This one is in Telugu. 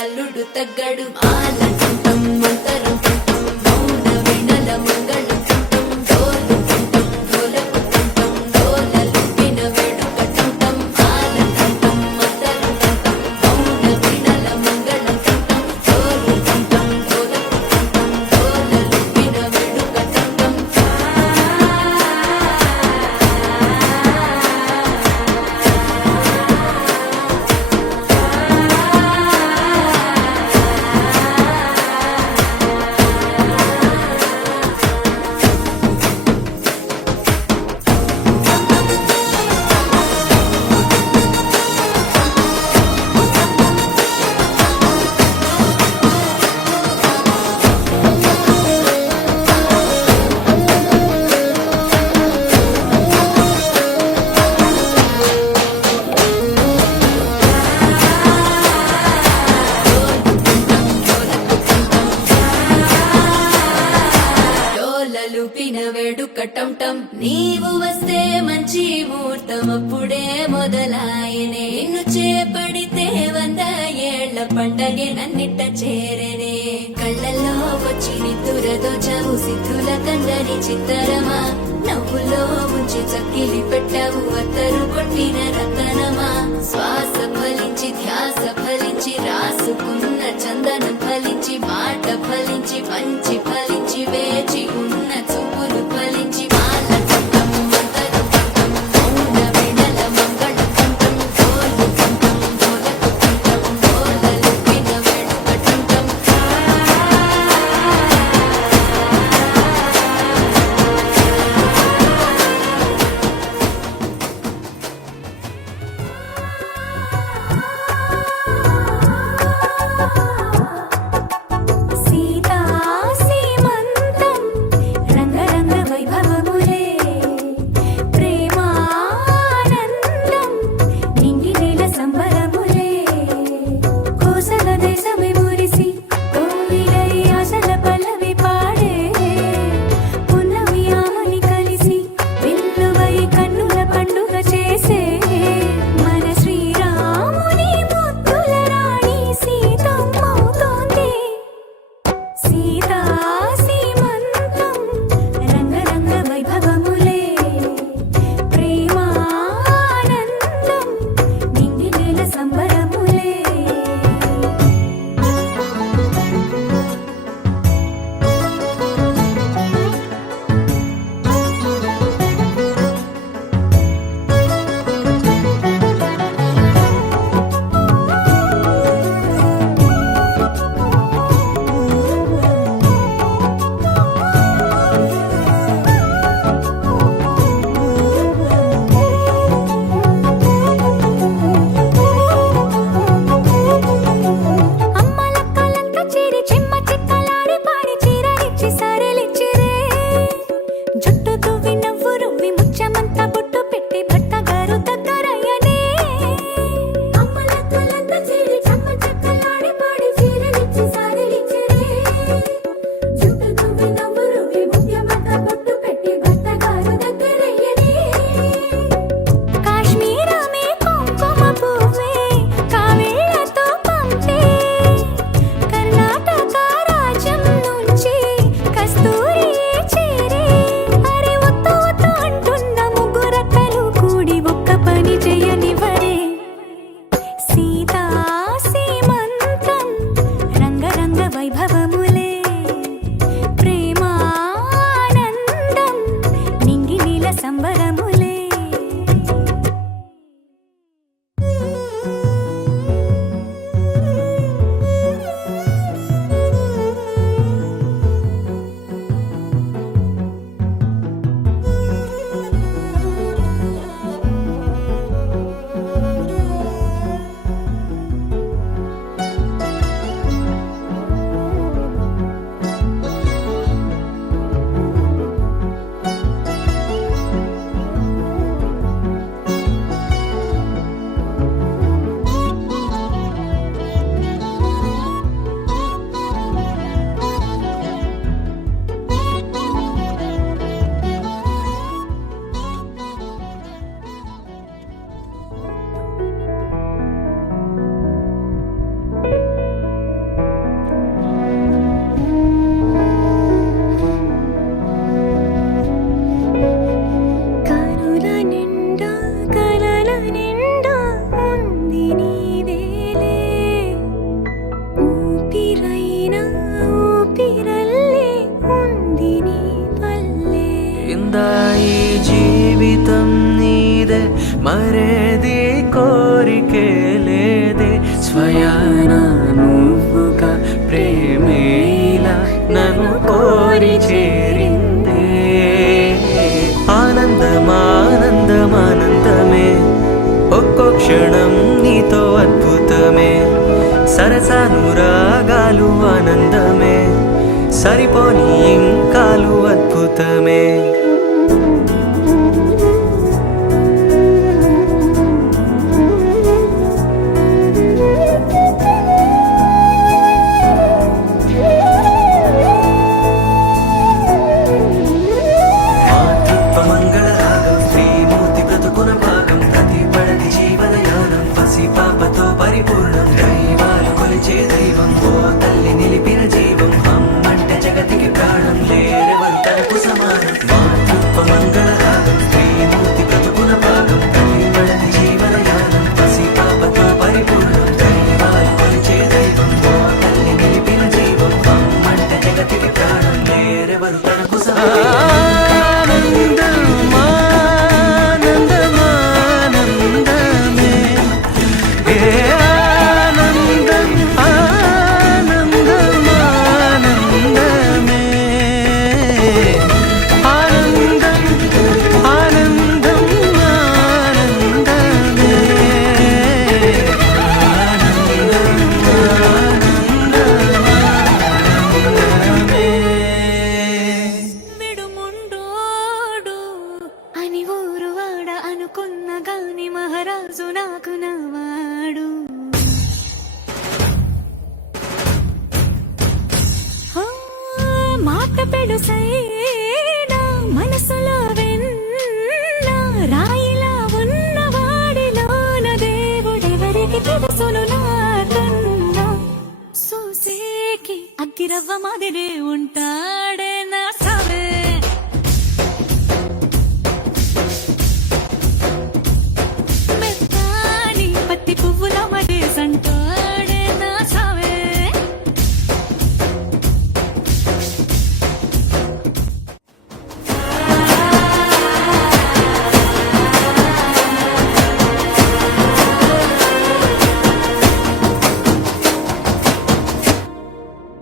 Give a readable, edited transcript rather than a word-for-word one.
అల్లుడు తగ్గడు ఆలంటం మంతరం మౌన వినల మంగళం డోలు డోలకు డోలలు విన వేడుకటం ఆలంటం మంతరం మౌన వినల మంగళం డోలు డోలకు డోలలు విన వేడుకటం లూపిన వేడుకటం టం నీవు వస్తే మంచి ముహూర్తం అప్పుడే మొదలాయనే నిన్ను చేపడితే 100 ఏళ్ల పండగే నన్నిట్ట చేరనే కళ్ళల్లో వచ్చి నిద్దురదోచావు సిద్ధుల కందని చిత్తరమా నవ్వులో ముంచి చక్కిలి పెట్టావు అత్తరు కొట్టిన రతనమా శ్వాస ఫలించి ధ్యాస ఫలించి రాసుకున్న చందనం ఫలించి మాట ఫలించి మంచి ఫలించి వేచి ఉన్న చూపులు ఫలించి మాలకంఠం మంతరం కంఠం మౌన వినల మంగళం కంఠం డోలు కంఠం డోలకు కంఠం డోలలు విన వేడుకటం మరేది కోరికే లేదే స్వయాన నువ్వుగా ప్రేమే ఇలా నన్ను కోరి చేరిందే ఆనందమానందమానందమే ఒక్కో క్షణం నీతో అద్భుతమే సరసానురాగాలు ఆనందమే సరిపోని ఇంకాలు అద్భుతమే పాపతో పరిపూర్ణం దైవాలు కొలిచే దైవం ఓ తల్లి నిలిపిన జీవం అమ్మంటే జగతికి ప్రాణం లేరెవరు తనకు సమానం మాతృత్వ మంగళ రాగం శ్రీమూర్తి బ్రతుకున భాగం దైవడని జీవన యానం పసి పాపతో పరిపూర్ణం దైవాలు కొలిచే దైవం ఓ తల్లి నిలిపిన జీవం అమ్మంటే జగతికి ప్రాణం లేరెవరు తనకు సమానం అనుకున్న గాని మహారాజు నాకు నవాడు మాట పెడుసైనా మనసులో వెన్న రాయిలా ఉన్నవాడిలోన దేవుడెవరికి తెలుసును నాకన్నా సూసేకి అగ్గిరవ్వ మాదిరే ఉంటాడు